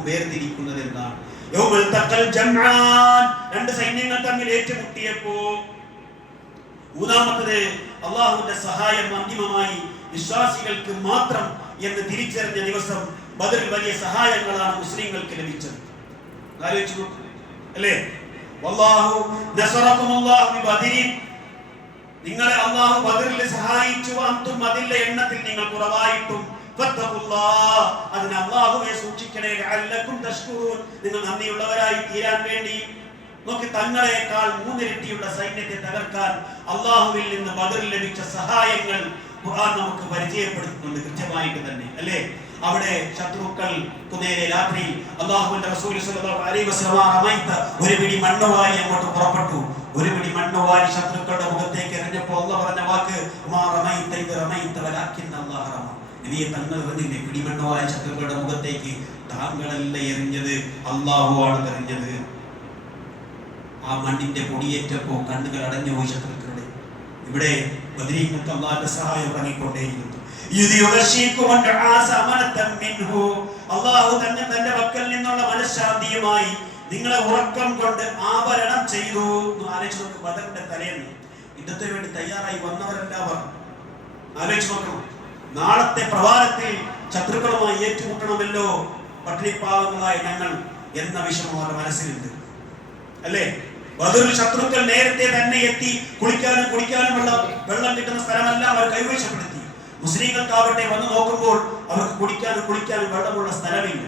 വേർതിരിക്കുന്നത് എന്നാണ്. യൗമൽ തഖൽ ജംആൻ, രണ്ട് സൈന്യങ്ങൾ തമ്മിൽ ഏറ്റുമുട്ടിയപ്പോൾ മൂന്നാമത്തേത് അല്ലാഹുവിന്റെ സഹായം അന്തിമമായി വിശ്വാസികൾക്ക് മാത്രം എന്ന് തിരിച്ചറിഞ്ഞ ദിവസം ബദറിൽ വലിയ സഹായങ്ങളാണ് മുസ്ലിങ്ങൾക്ക് ലഭിച്ചത്. ആലോചിച്ചു അല്ലേ? വല്ലാഹു നസറകുമുല്ലാഹു ബിബദരിൻ, നിങ്ങളെ അല്ലാഹു ബദറിൽ സഹായിച്ചു. അന്തും അതിന്റെ എണ്ണത്തിൽ നിങ്ങൾ കുറവായിട്ടും ഫത്തഖുല്ലാഹ്, അതിനെ അല്ലാഹുവെ സൂക്ഷിക്കണേ. ലഅല്ലകും തഷ്കുറൂൻ, നിങ്ങൾ നന്ദിയുള്ളവരായി തീരാൻ വേണ്ടി. നോക്കി, തങ്ങളെക്കാൾ 3 ഇരട്ടിയുള്ള സൈന്യത്തെ തകർക്കാൻ അല്ലാഹുവിൽ നിന്ന് ബദറിൽ ലഭിച്ച സഹായങ്ങൾ ഖുർആൻ നമുക്ക് പരിചയപ്പെടുത്തുന്നുണ്ട് കൃത്യമായിട്ട് തന്നെ, അല്ലേ? അവിടെ ശത്രുക്കൾക്ക് നേരെ രാത്രി അല്ലാഹുവിന്റെ റസൂൽ സ്വല്ലല്ലാഹു അലൈഹി വസല്ലം ഒരു പിടി മണ്ണ് വാരി അങ്ങോട്ട് പുറപ്പെട്ടു. ഒരു പിടി മണ്ണ് വാരി ശത്രുക്കളുടെ മുഖത്തേക്ക് എറിഞ്ഞപ്പോൾ അല്ലാഹു പറഞ്ഞ വാക്ക് മാ റമൈത ഇദ് റമൈത വലാകിൻ അല്ലാഹു റമ. നബിയെ, തങ്ങൾ എറിഞ്ഞില്ലേ പിടിമണ്ണ് വാരി ശത്രുക്കളുടെ മുഖത്തേക്ക്? താങ്കളല്ല എറിഞ്ഞത്, അല്ലാഹു ആണ് എറിഞ്ഞത്. ആ മണ്ണിന്റെ പൊടിയേറ്റപ്പോ കണ്ണുകൾ അടഞ്ഞുപോയി ശത്രുക്കളുടെ. ഇവിടെ ബദരീങ്ങൾക്ക് അല്ലാഹുവിന്റെ സഹായം ഇറങ്ങിക്കൊണ്ടേയിരുന്നു. അല്ലാഹു തന്നെ തന്റെ പക്കൽ നിന്നുള്ള മനഃശാന്തിയുമായി നിങ്ങളെ ഉറക്കം കൊണ്ട് ആവരണം ചെയ്തു. ആലോചിച്ച് നോക്ക്, ബദറിന്റെ തലേന്ന് യുദ്ധത്തിന് വേണ്ടി തയ്യാറായി വന്നവരെല്ലാവർ ആലോചിച്ച് നോക്കണം. നാളത്തെ പ്രഭാതത്തിൽ ശത്രുക്കളുമായി ഏറ്റുമുട്ടണമല്ലോ പട്ടിണിപ്പാവങ്ങളായി ഞങ്ങൾ എന്ന വിഷമം അവരുടെ മനസ്സിലുണ്ട്, അല്ലേ? ബദറിൽ ശത്രുക്കൾ നേരത്തെ തന്നെ എത്തി കുളിക്കാനും കുടിക്കാനും വെള്ളം കിട്ടുന്ന സ്ഥലമെല്ലാം അവർ കൈവശപ്പെടുത്തി. മുസ്ലിങ്ങൾക്കാവട്ടെ വന്നു നോക്കുമ്പോൾ അവർക്ക് കുടിക്കാനും വെള്ളമുള്ള സ്ഥലമില്ല.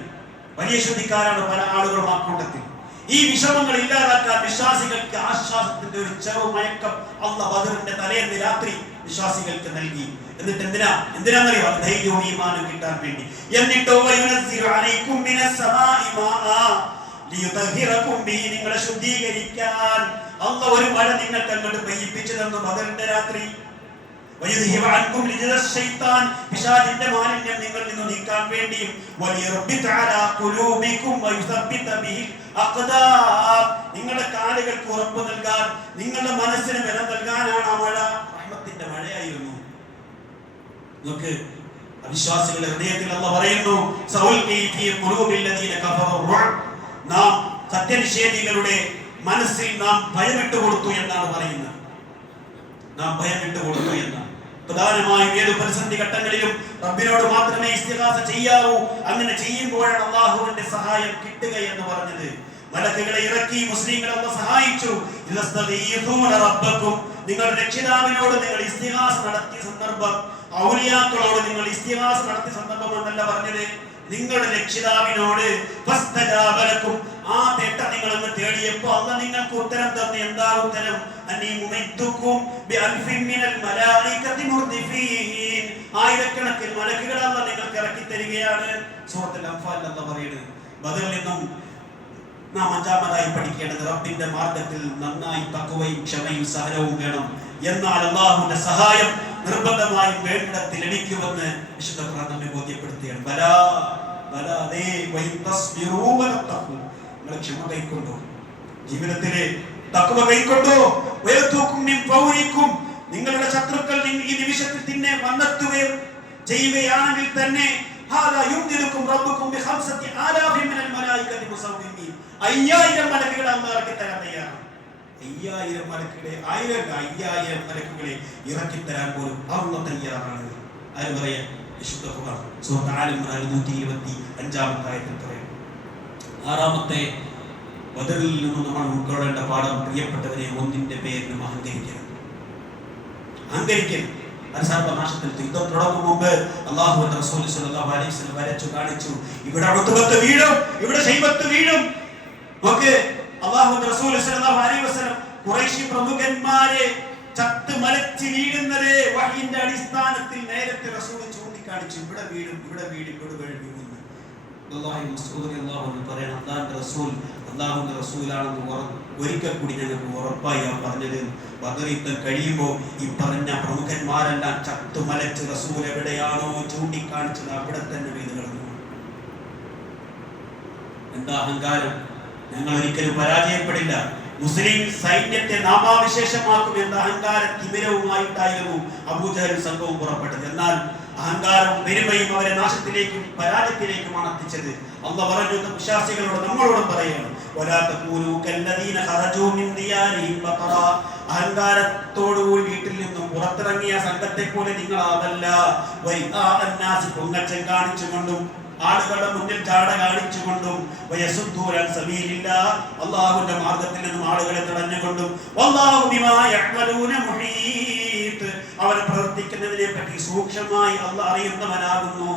വലിയ ശുദ്ധിക്കാരാണ് പല ആളുകളും ആ കൂട്ടത്തിൽ. ഈ വിഷമങ്ങൾ ഇല്ലാതാക്കാൻ വിശ്വാസികൾക്ക് ആശ്വാസത്തിന്റെ ഒരു ചെറുമയക്കം അല്ലാഹു ബദറിന്റെ തലേന്ന് രാത്രി വിശ്വാസികൾക്ക് നൽകി. എന്നിട്ട് എന്തിനാണെന്നറിയോ? ധൈര്യവും ഈമാനും കിട്ടാൻ വേണ്ടി. എന്നിട്ടോ നിങ്ങളെ ശുദ്ധീകരിക്കാൻ അല്ലാഹു ഒരു മഴ നിങ്ങൾക്ക് അങ്ങോട്ട് പെയ്യിപ്പിച്ചു തന്നു ബദറിന്റെ രാത്രി. പിശാചിന്റെ മാലിന്യം നിങ്ങളിൽ നിന്ന് നീക്കാൻ വേണ്ടിയും നിങ്ങളുടെ കാലുകൾക്ക് ഉറപ്പ് നൽകാൻ, നിങ്ങളുടെ മനസ്സിന് ബലം നൽകാനാണ് ആ മഴ. റഹ്മത്തിന്റെ മഴയായിരുന്നു. നോക്ക്, അവിശ്വാസികളുടെ ഹൃദയത്തിൽ അല്ലാഹു പറയുന്നു, നാം സത്യനിഷേധികളുടെ മനസ്സിൽ നാം ഭയമിട്ട് കൊടുത്തു എന്നാണ് പറയുന്നത്. നാം ഭയമിട്ട് കൊടുത്തു എന്നാണ്. പ്രധാനമായും ഏത് പ്രതിസന്ധി ഘട്ടങ്ങളിലും റബ്ബിനോട് മാത്രമേ ഇസ്തിഗാസ ചെയ്യാവൂ. അങ്ങനെ ചെയ്യുമ്പോഴാണ് അല്ലാഹുവിന്റെ സഹായം കിട്ടുക എന്ന് പറഞ്ഞത്. മലക്കുകളെ ഇറക്കി മുസ്ലിങ്ങളെ അല്ലാഹു സഹായിച്ചു. നിങ്ങളുടെ രക്ഷിതാവിനോട് നിങ്ങൾ ഇസ്തിഗാസ നടത്തിയ സന്ദർഭം, ഔലിയാക്കളോട് നിങ്ങൾ ഇസ്തിഗാസ നടത്തിയ സന്ദർഭം എന്നല്ല പറഞ്ഞത്, നിങ്ങളുടെ രക്ഷിതാവിനോട്. ആ തേട്ട നിങ്ങൾ ഒന്ന് തേടിയപ്പോ അന്ന് നിങ്ങൾക്ക് ഉത്തരം തന്നു. എന്താ ഉത്തരം? ആയിരക്കണക്കിന് മലക്കുകൾ അല്ലാഹു നിങ്ങൾക്ക് ഇറക്കി തരികയാണ്. സൂറത്തുൽ അൻഫാൽ അല്ലാഹു പറയുന്നത്. ബദറിൽ നിന്നും നാം അഞ്ചാമതായി പഠിക്കേണ്ടത് റബ്ബിന്റെ മാർഗത്തിൽ നന്നായി തഖ്വയും ക്ഷമയും സഹനവും വേണം. എന്നാൽ അല്ലാഹുവിന്റെ സഹായം നിർബന്ധമായും വേണ്ടിടത്ത് ലഭിക്കുമെന്ന് വിശുദ്ധ ഖുർആൻ നമ്മെ ബോധ്യപ്പെടുത്തുകയാണ്. ക്ഷമ കൈക്കൊണ്ടോ, ജീവിതത്തിലെ തഖ്വ കൈക്കൊണ്ടോ, നിങ്ങളുടെ ശത്രുക്കൾ ഈ നിമിഷത്തിൽ തന്നെ വന്നെത്തുകയും ചെയ്യുകയാണെങ്കിൽ തന്നെ 5000 മലക്കുകളെ അല്ലാഹു ഇറക്കി തരാൻ തയ്യാറാണ്. 5000 മലക്കുകളെ 5000 മലക്കുകളെ ഇറക്കി തരാൻ പോലും അല്ലാഹു തയ്യാറാണ്. ആര് പറയാ? വിശുദ്ധ ഖുർആൻ സൂറത്ത് ആൽ ഇംറാൻ 125 ആയത്തിൽ പറയും. ആറാമത്തെ ബദറിൽ നിന്നും നമ്മൾ ഉൾക്കൊള്ളേണ്ട പാഠം, പ്രിയപ്പെട്ടവരെ, ഒന്നിന്റെ പേരിലും അഹങ്കരിക്കരുത്. അത് സർവനാശത്തിൽ. യുദ്ധം തുടങ്ങും മുമ്പ് അല്ലാഹുവിന്റെ റസൂൽ സ്വല്ലല്ലാഹു അലൈഹി വസല്ലം വരച്ചു കാണിച്ചു, ഇവിടെ ഉത്ബത്ത് വീഴും, ഇവിടെ ശൈബത്ത് വീഴും. നോക്ക്, അല്ലാഹുവിന്റെ റസൂൽ സ്വല്ലല്ലാഹു അലൈഹി വസല്ലം ഖുറൈശി പ്രമുഖന്മാരെ ചത്ത് മലച്ച് വീഴുന്നത് വഹയിന്റെ അടിസ്ഥാനത്തിൽ നേരത്തെ റസൂൽ ചൂണ്ടിക്കാണിച്ചു. ഇവിടെ വീഴും, ഇവിടെ വീഴും, ഇവിടെ വീഴും. അല്ലാഹുവിന്റെ റസൂലാണെന്ന് ഒരിക്കൽ കൂടി ഞങ്ങൾക്ക് ഉറപ്പായി പറഞ്ഞത്. ബദർ യുദ്ധം കഴിയുമ്പോൾ ഈ പറഞ്ഞ പ്രമുഖന്മാരെല്ലാം ചത്തുമലച്ച് റസൂൽ എവിടെയാണോ ചൂണ്ടിക്കാണിച്ചത് അവിടെ തന്നെ വീട് കിടന്നു. എന്താ അഹങ്കാരം! ഞങ്ങൾ ഒരിക്കലും പരാജയപ്പെടില്ല. മുസ്ലിം സൈന്യത്തെ നാമാവിശേഷമാക്കും എന്ന അഹങ്കാര തിമിരവുമായിട്ടായിരുന്നു അബൂജഹലും സംഘവും പുറപ്പെട്ടത്. എന്നാൽ അഹങ്കാരവും പെരുമയും അവരെ നാശത്തിലേക്കും പരാജയത്തിലേക്കുമാണ് എത്തിച്ചത്. അല്ലാഹു പറഞ്ഞു, വിശ്വാസികളോട് നമ്മളോടും പറയുകയാണ്, അഹങ്കാരത്തോടുകൂടി വീട്ടിൽ നിന്നും പുറത്തിറങ്ങിയ സംഘത്തെ പോലെ നിങ്ങളാവല്ല. പൊങ്ങച്ചം കാണിച്ചുകൊണ്ടും ആളുകളുടെ മുന്നിൽ ചാട കാണിച്ചുകൊണ്ടും അല്ലാഹുവിന്റെ മാർഗത്തിൽ നിന്നും ആളുകളെ തടഞ്ഞുകൊണ്ടും അവർ പ്രവർത്തിക്കുന്നതിനെ പറ്റി സൂക്ഷ്മമായി അല്ലാഹു അറിയുന്നവനാകുന്നു.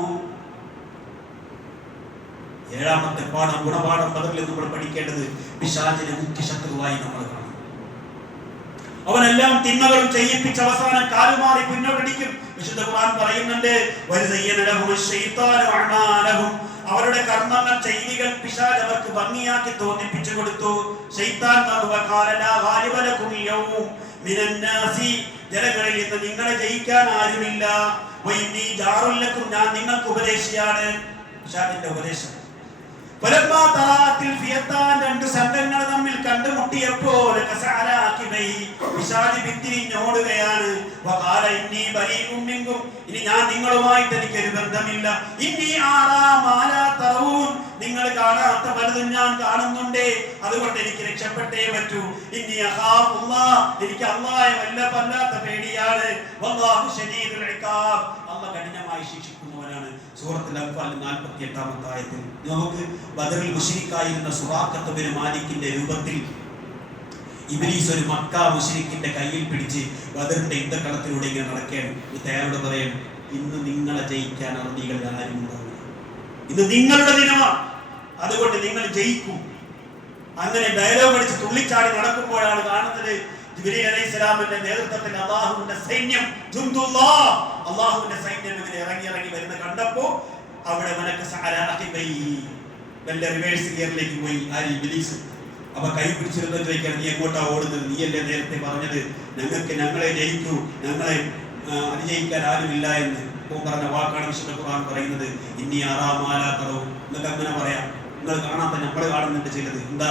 ഏഴാമത്തെ പാഠം, ഗുണപാഠം ബദറിൽ നമ്മൾ പഠിക്കേണ്ടത് പിശാചിനെ മുഖ്യ ശത്രുവായി നമ്മൾ കാണും. അവനെല്ലാം തിന്മകളും ചെയ്യിപ്പിച്ച് അവസാനം കാലുമാറി പിന്നോട്ടടിക്കും. വിശുദ്ധ ഖുർആൻ പറയുന്നുണ്ട്, അവരുടെ കർമ്മങ്ങൾ ചെയ്തികൾ പിശാച് അവർക്ക് ഭംഗിയാക്കി തോന്നിപ്പിച്ചു കൊടുത്തു. ശൈത്താൻ ജനങ്ങളിൽ നിന്ന് നിങ്ങളെ ജയിക്കാൻ ആരുമില്ല, ഞാൻ നിങ്ങൾക്ക് ഉപദേശിയാണ്. പിശാചിന്റെ ഉപദേശം. രണ്ട് സംഘങ്ങൾ തമ്മിൽ കണ്ടുമുട്ടിയപ്പോൾ പിശാചിരിഞ്ഞോടുകയാണ്. ഇനി ഞാൻ നിങ്ങളുമായിട്ട് എനിക്കൊരു ബന്ധമില്ല. നിങ്ങൾ കാണാത്ത പലതും ഞാൻ കാണുന്നുണ്ട്, അതുകൊണ്ട് എനിക്ക് രക്ഷപ്പെട്ടേ പറ്റൂ. എനിക്ക് അല്ലാഹയെ വല്ലാത്ത പേടിയാണ്. അല്ലാഹ് കഠിനമായി ശിക്ഷിക്കുന്നവനാണ്. സൂറത്തുൽ അൻഫാൽ 48-ാമത്തെ ആയത്തിൽ നമുക്ക് ബദറിൽ മുശ്രിക്കായിരുന്ന സുറാഖത്ത് ബിൻ മാലിക്കിന്റെ രൂപത്തിൽ ഇബ്ലീസ് ഒരു മക്ക മുശ്രിക്കിന്റെ കയ്യിൽ പിടിച്ച് ബദറിന്റെ യുദ്ധക്കളത്തിലൂടെ ഇങ്ങനെ നടക്കുകയാണ്. തയ്യാറോട് പറയും, ഇന്ന് നിങ്ങളെ ജയിക്കാൻ അറബികൾ ആരും ഉണ്ടാവില്ല, ഇത് നിങ്ങളുടെ ദിനമാണ്, അതുകൊണ്ട് നിങ്ങൾ ജയിക്കും. അങ്ങനെ ഡയലോഗ് അടിച്ച് തുള്ളിച്ചാടി നടക്കുമ്പോഴാണ് കാണുന്നത് ജിബ്രീൽ അലൈഹിസ്സലാമിന്റെ നേതൃത്വത്തിൽ അല്ലാഹുവിന്റെ സൈന്യം, അല്ലാഹുവിന്റെ സൈന്യം ഇങ്ങനെ ഇറങ്ങി വരുന്ന കണ്ടപ്പോ അവിടെ വല്ല റിവേഴ്സ് ഗിയറിലേക്ക് പോയി ഇബ്ലീസ്. അപ്പൊ കൈ പിടിച്ചിരുന്ന ചോദിക്കാൻ, നീ എങ്ങോട്ടാ ഓടുന്നത്? നീയല്ലേ നേരത്തെ പറഞ്ഞത് ഞങ്ങളെ ജയിക്കൂ, ഞങ്ങളെ അതിജയിക്കാൻ ആരുമില്ല എന്ന്. പറഞ്ഞ വാക്കാണ് വിശുദ്ധ ഖുർആൻ പറയുന്നത്. ഇന്നീ ആറാമാലാത്തറവും എന്നൊക്കെ അങ്ങനെ പറയാം. നിങ്ങൾ കാണാത്ത നമ്മൾ കാണുന്നുണ്ട് ചിലത്. എന്താ,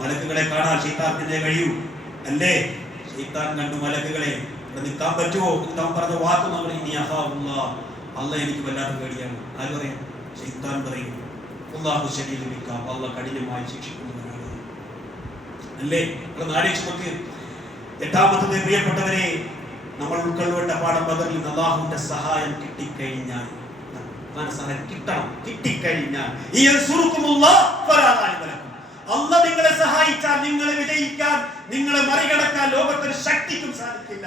മലക്കുകളെ കാണാൻ ശൈത്താനത്തിനെ കഴിയൂ അല്ലേ? ശൈത്താൻ കണ്ടു മലക്കുകളെ, ഇവിടെ നിൽക്കാൻ പറ്റുമോ എന്ന് പറഞ്ഞ വാക്ക് നമ്മൾ ഇനി അല്ലാഹ് എനിക്ക് വല്ലാത്ത പേടിയാണ്. ആര് പറയാം? ശൈത്താൻ പറയും. അല്ലാഹു ശരീരം നിൽക്കാം, അല്ലാഹ് കഠിനമായി ശിക്ഷിക്കുന്നവനാണ് അല്ലേ? ആലോചിച്ച് 8-ാമത്തത് പ്രിയപ്പെട്ടവരെ, നമ്മൾ ഉൾക്കൊള്ളേണ്ട പാഠം ബദറിൽ അല്ലാഹുവിന്റെ സഹായം കിട്ടിക്കഴിഞ്ഞാൽ, കിട്ടിക്കഴിഞ്ഞാൽ അല്ലാഹ് നിങ്ങളെ സഹായിച്ചാൽ നിങ്ങളെ വിജയിക്കാൻ, നിങ്ങളെ മറികടക്കാൻ ലോകത്തൊരു ശക്തിക്കും സാധിക്കില്ല.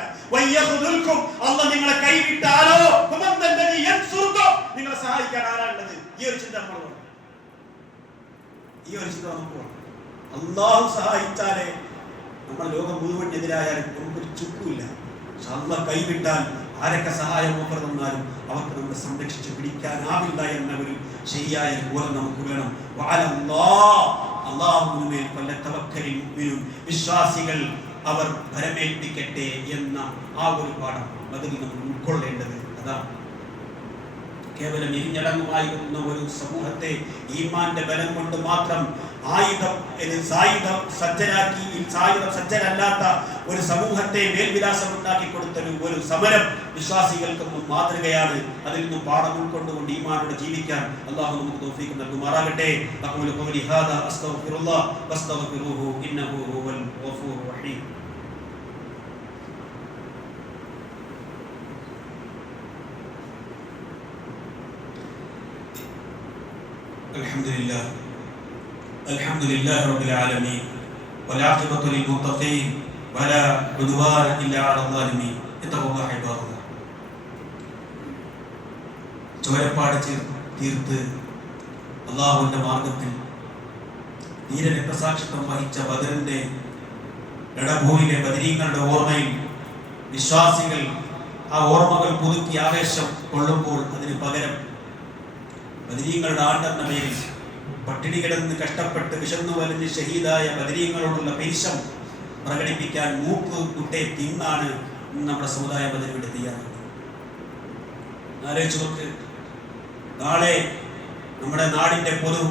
അല്ലാഹ് നിങ്ങളെ കൈവിട്ടാലോ നിങ്ങളെ സഹായിക്കാൻ ആരാണുള്ളത്? ഈ ഒരു ചിന്ത നമ്മൾ അല്ലാഹു സഹായിച്ചാലേ നമ്മൾ ലോകം മുഴുവൻ എതിരായാലും നമുക്കൊരു ചുക്കുമില്ല. അല്ലാഹ് കൈവിട്ടാൽ ആരൊക്കെ സഹായം ഓഫർ തന്നാലും അവർക്ക് നമ്മളെ സംരക്ഷിച്ച് പിടിക്കാനാവില്ല എന്ന ഒരു ശരിയായ ബോധം നമുക്ക് വേണം. വിശ്വാസികൾ അവർ ഭരമേൽപ്പിക്കട്ടെ എന്ന ആ ഒരു പാഠം അതിൽ നമ്മൾ ഉൾക്കൊള്ളേണ്ടത് അതാണ്. കേവലം ഇരിഞ്ഞടങ്ങുമായിരുന്ന ഒരു സമൂഹത്തെ ഈമാന്റെ ബലം കൊണ്ട് മാത്രം സജ്ജരല്ലാത്ത ഒരു സമൂഹത്തെ മേൽവിലാസം ഉണ്ടാക്കി കൊടുത്ത ഒരു സമരം വിശ്വാസികൾക്കൊന്നും മാതൃകയാണ്. അതിൽ നിന്നും പാഠം ഉൾക്കൊണ്ടുകൊണ്ട് ഈമാനോട് ജീവിക്കാൻ അല്ലാഹു നമുക്ക് തൗഫീഖ് നൽകുമാറാകട്ടെ. അഖൂലു ഖൗലി ഹാദാ അസ്തഗ്ഫിറുല്ലാഹ് വസ്തഗ്ഫിറൂഹു ഇന്നഹു ഹുവൽ ഗഫൂറുർ റഹീം. الحمد لله رب العالمين والعاقبة للمتقين ولا عدوان إلا على الظالمين. اتقوا الله عباد الله. ചോരപ്പാട് തീർത്ത് അല്ലാഹുവിന്റെ മാർഗത്തിൽ ധീര രക്തസാക്ഷിത്വം വഹിച്ച ബദറിന്റെ രണഭൂമിയിലെ ബദരീങ്ങളുടെ ഓർമ്മയിൽ വിശ്വാസികൾ ആ ഓർമ്മകൾ പുതുക്കി ആവേശം കൊള്ളുമ്പോൾ അതിന് പകരം ബദരീങ്ങളുടെ ആണ്ടെന്ന പേരിൽ പട്ടിണി കിടന്ന് കഷ്ടപ്പെട്ട് വിശന്നു വലിഞ്ഞ് ഷഹീദായ ബദരീങ്ങളോടുള്ള പിരിശം പ്രകടിപ്പിക്കാൻ മൂക്ക് കുട്ടെ തിന്നാണ് നമ്മുടെ സമുദായം അതിനുവേണ്ടി തയ്യാറാണ്. ആലോചിച്ച് നോക്ക്, നാളെ നമ്മുടെ നാടിന്റെ പൊതു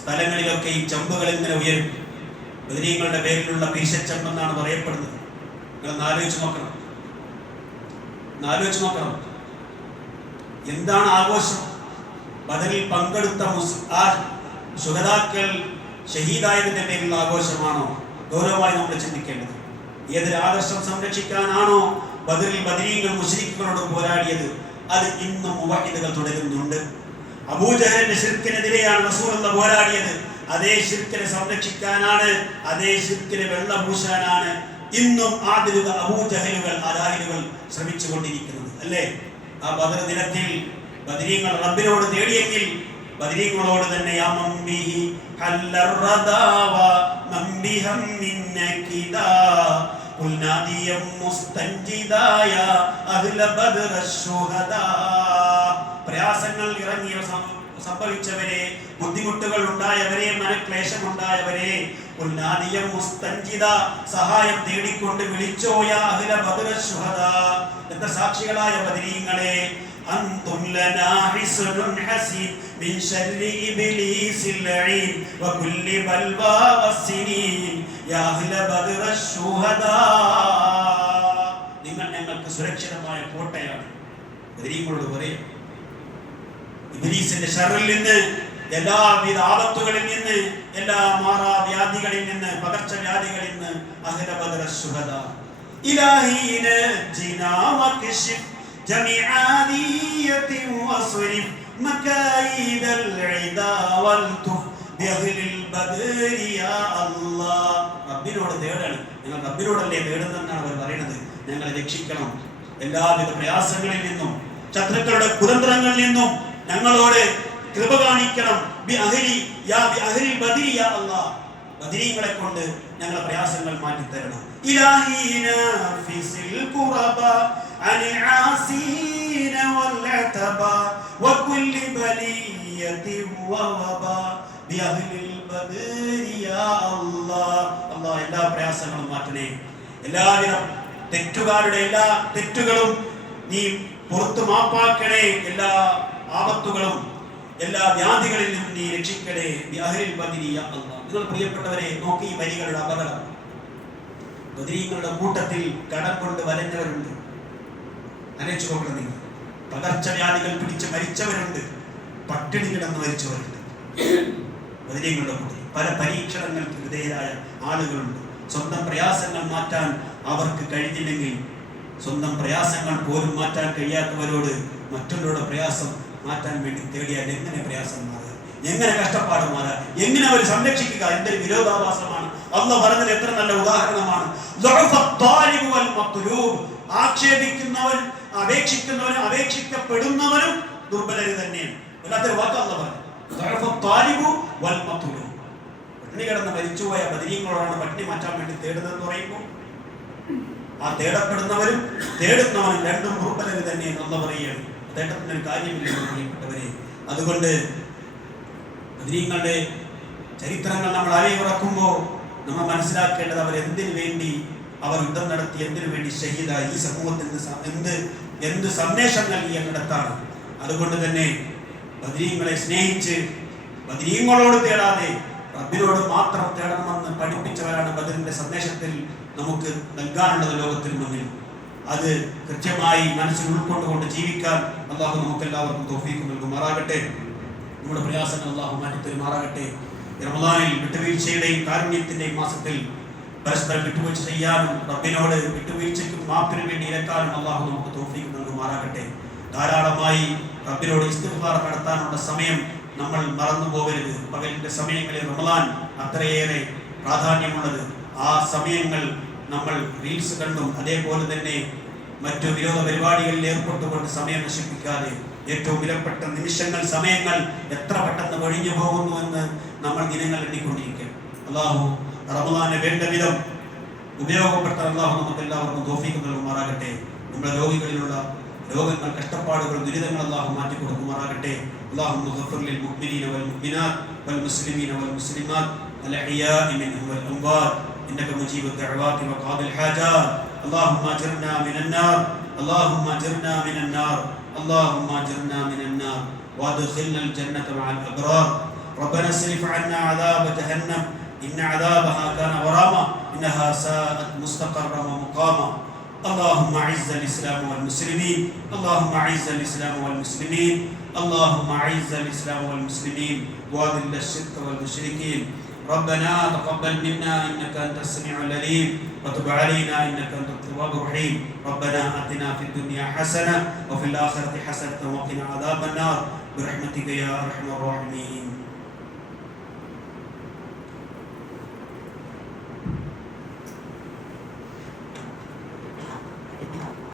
സ്ഥലങ്ങളിലൊക്കെ ഈ ചെമ്പുകൾ ഇങ്ങനെ ഉയരും. ബദരീങ്ങളുടെ പേരിലുള്ള പിരിശച്ചെമ്പെന്നാണ് പറയപ്പെടുന്നത്. നിങ്ങൾ ആലോചിച്ച് നോക്കണം എന്താണ് ആഘോഷം? ബദറിൽ പങ്കെടുത്ത ശുഹദാക്കൾ ഷഹീദായതിന്റെ പേരിലുള്ള ആഘോഷമാണോ? ഗൗരവമായി നമ്മൾ ചിന്തിക്കേണ്ടത്. ഏതൊരു ആദർശം സംരക്ഷിക്കാനാണോ ബദറിൽ ബദരീങ്ങൾ മുശ്രിക്കുകളോട് പോരാടിയത്, അത് ഇന്നും മുവഹിദുകൾ തുടരുന്നുണ്ട്. അബൂജഹലിന്റെ ശിർക്കിനെതിരെയാണ് റസൂലുള്ളാഹി പോരാടിയത്. അതേ ശിർക്കിനെ സംരക്ഷിക്കാനാണ്, അതേ ശിർക്കിനെ വെള്ളപൂശാനാണ് ഇന്നും ആദിലുക അബൂജഹലുകൾ അലാഹിലുകൾ ശ്രമിച്ചുകൊണ്ടിരിക്കുന്നത് അല്ലേ? ആ ബദർ ദിനത്തിൽ ബദരീങ്ങൾ റബ്ബിനോട് തേടിയെങ്കിൽ ബദരീങ്ങളോട് തന്നെ ഉൽനാദിയം മുസ്തൻജിദായ അഹ്ല ബദർ അശ്ശുഹദാ. പ്രയാസങ്ങൾ ഇറങ്ങിയ സംഭവിച്ചവരെ, ബുദ്ധിമുട്ടുകൾ ഉണ്ടായവരെ, മനക്ലേശം ഉണ്ടായവരെ, ഉൽനാദിയം മുസ്തൻജിദ സഹായം തേടിക്കൊണ്ട് വിളിച്ചോയ അഹ്ല ബദർ അശ്ശുഹദാ എന്ന സാക്ഷികളായ ബദരീങ്ങളെ, അൻതും ലനാ ഹിസ്നുൻ ഹസീൻ മിൻ ശർരി ഇബ്ലീസിൽ ലഈൻ വകുല്ലി ബൽവാ വസ്സിനീൻ യാ അഹ്ല ബദർ അശ്ശുഹദാ. നിങ്ങൾ ഞങ്ങൾക്ക് സുരക്ഷിതമായ കോട്ടയാണ്. ബദരീങ്ങളോട് പറയും, ഇബ്ലീസിന്റെ ശർറിൽ നിന്ന്, എല്ലാവിധ ആപത്തുകളിൽ നിന്ന്, എല്ലാ മാറാവ്യാധികളിൽ നിന്ന്, പകർച്ചവ്യാധികളിൽ നിന്ന് അഹ്ല ബദർ അശ്ശുഹദാ. ഇലാഹി നജ്ജിനാ വക്ഷിഫ് ജമീഅ ആദിയതിൻ വസ്രിഫ് മകായിദൽ ഇദാ വൽതുഫ് ബിഅഹ്ലിൽ ബദരി യാ അല്ലാഹ്. റബ്ബിനോട് തേടാണ്. നിങ്ങൾ റബ്ബിനോടല്ലേ തേടുന്നതെന്നാണ് അവർ പറയുന്നത്. ഞങ്ങളെ രക്ഷിക്കണം, എല്ലാവിധ പ്രയാസങ്ങളിൽ നിന്നും, ശത്രുക്കളുടെ കുതന്ത്രങ്ങളിൽ നിന്നും ഞങ്ങളോട് കൃപ കാണിക്കണം. ബദരീങ്ങളെ കൊണ്ട് ഞങ്ങളുടെ പ്രയാസങ്ങൾ മാറ്റി തരണം. എല്ലാ പ്രയാസങ്ങളും മാറ്റണേ. എല്ലാവിധ തെറ്റുകാരുടെ എല്ലാ തെറ്റുകളും നീ പുറത്തു മാപ്പാക്കണേ. എല്ലാ ആപത്തുകളും എല്ലാ വ്യാധികളിൽ നിന്നും നീ രക്ഷിക്കണേ. നിങ്ങൾ പ്രിയപ്പെട്ടവരെ, നോക്കി ഈ വരികളുടെ അപകടം. ബദരീങ്ങളുടെ കൂട്ടത്തിൽ കടം കൊണ്ട് വലഞ്ഞവരുണ്ട്. അനേച്ചു നോക്കണം നിങ്ങൾ. പകർച്ചവ്യാധികൾ പിടിച്ച് മരിച്ചവരുണ്ട്, പട്ടിണി കിടന്ന് മരിച്ചവരുണ്ട്. ബദരീങ്ങളുടെ കൂട്ടത്തിൽ പല പരീക്ഷണങ്ങൾക്ക് വിധേയരായ ആളുകളുണ്ട്. സ്വന്തം പ്രയാസങ്ങൾ മാറ്റാൻ അവർക്ക് കഴിഞ്ഞില്ലെങ്കിൽ, സ്വന്തം പ്രയാസങ്ങൾ പോലും മാറ്റാൻ കഴിയാത്തവരോട് മറ്റുള്ളവരുടെ പ്രയാസം മാറ്റാൻ വേണ്ടി തേടിയാൽ എങ്ങനെ പ്രയാസം മാറുക, എങ്ങനെ കഷ്ടപ്പാട് മാറുക, എങ്ങനെ അവർ സംരക്ഷിക്കുക? എന്തൊരു വിരോധാഭാസമാണ്. അല്ലാഹു പറഞ്ഞത് എത്ര നല്ല ഉദാഹരണമാണ്. ആക്ഷേപിക്കുന്നവൻ, അപേക്ഷിക്കുന്നവനും അപേക്ഷിക്കപ്പെടുന്നവനും ദുർബലര് തന്നെയാണ്. വല്ലാത്തൊരു വാക്ക് അല്ലാഹു പറഞ്ഞു. പട്ടിണി കിടന്ന് മരിച്ചുപോയ ബദരീങ്ങളോടാണ് പട്ടിണി മാറ്റാൻ വേണ്ടി തേടുന്നതെന്ന് പറയുമ്പോൾ, ആ തേടപ്പെടുന്നവരും തേടുന്നവനും രണ്ടും ദുർബലര് തന്നെയാണ് അല്ലാഹു പറയുകയാണ്. തേട്ടത്തിന് ഒരു കാര്യമില്ല പ്രിയപ്പെട്ടവരെ. അതുകൊണ്ട് ബദരീങ്ങളുടെ ചരിത്രങ്ങൾ നമ്മൾ അരയിറക്കുമ്പോൾ നമ്മൾ മനസ്സിലാക്കേണ്ടത് അവർ എന്തിനു വേണ്ടി അവർ യുദ്ധം നടത്തി, എന്തിനു വേണ്ടി ഷഹീദായി, ഈ സമൂഹത്തിന് എന്ത് സന്ദേശം നൽകി എന്നിടത്താണ്. അതുകൊണ്ട് തന്നെ ബദരീങ്ങളെ സ്നേഹിച്ച് ബദരീങ്ങളോട് തേടാതെ റബ്ബിനോട് മാത്രം തേടണമെന്ന് പഠിപ്പിച്ചവരാണ് ബദറിന്റെ സന്ദേശത്തിൽ നമുക്ക് നൽകാനുള്ളത് ലോകത്തിന് മുന്നിൽ. അത് കൃത്യമായി മനസ്സിൽ ഉൾക്കൊണ്ടുകൊണ്ട് ജീവിക്കാൻ അല്ലാഹു നമുക്കെല്ലാവർക്കും തൗഫീഖ് നൽകുമാറാകട്ടെ. നമ്മുടെ പ്രയാസങ്ങൾ അല്ലാഹു മാറ്റിത്തരുമാറാകട്ടെ. റമളാനിൽ വിട്ടുവീഴ്ചയുടെയും കാരുണ്യത്തിന്റെയും മാസത്തിൽ പരസ്പരം വിട്ടുവീഴ്ച ചെയ്യാനും റബ്ബിനോട് വിട്ടുവീഴ്ചയ്ക്കും മാപ്പിനും വേണ്ടി ഇരക്കാനും അല്ലാഹു നമുക്ക് തൗഫീഖ് നൽകുമാറാകട്ടെ. ധാരാളമായി റബ്ബിനോട് ഇസ്തിഗ്ഫാർ നടത്താനുള്ള സമയം നമ്മൾ മറന്നു പോകരുത്. പകലിന്റെ സമയങ്ങളിൽ റമളാൻ അത്രയേറെ പ്രാധാന്യമുള്ളത്. ആ സമയങ്ങൾ നമ്മൾ റീൽസ് കണ്ടും അതേപോലെ തന്നെ മറ്റു വിനോദ പരിപാടികളിൽ ഏർപ്പെട്ടുകൊണ്ട് സമയം നശിപ്പിക്കാതെ ഏറ്റവും വിലപ്പെട്ട നിമിഷങ്ങൾ, സമയങ്ങൾ എത്ര പെട്ടെന്ന് ഒഴിഞ്ഞു പോകുന്നുവെന്ന് നമ്മൾ ദിനങ്ങൾ എണ്ണിക്കൊണ്ടിരിക്കുക. അല്ലാഹു റമളാനെ വേണ്ട വിധം ഉപയോഗപ്പെട്ട അല്ലാഹു നമുക്ക് എല്ലാവർക്കും തൗഫീഖ് നൽകുമാറാകട്ടെ. നമ്മുടെ രോഗികളിലുള്ള രോഗങ്ങൾ, കഷ്ടപ്പാടുകൾ, ദുരിതങ്ങൾ അല്ലാഹു മാറ്റി കൊടുക്കുമാറാകട്ടെ. അല്ലാഹുമ്മ ഗഫിർ ലിൽ മുഅ്മിനീന വൽ മുഅ്മിനാത്ത് വൽ മുസ്ലിമീന വൽ മുസ്ലിമാത്ത് അൽ അഹ്യാഇ മിൻഹും വൽ അംവാത് إنك مجيب الدعوات وقاضي الحاجات. اللهم أجرنا من النار، اللهم أجرنا من النار، اللهم أجرنا من النار وأدخلنا الجنة مع الأبرار. ربنا اصرف عنا عذاب جهنم إن عذابها كان غراما إنها ساءت مستقرا ومقاما. اللهم أعز الإسلام والمسلمين، اللهم أعز الإسلام والمسلمين، اللهم أعز الإسلام والمسلمين وأذل الشرك والمشركين. ربنا تقبل منا إنك أنت السميع العليم وتب علينا إنك أنت التواب الرحيم. ربنا آتنا في الدنيا حسنة وفي الآخرة حسنة وقنا عذاب النار برحمتك يا أرحم الراحمين.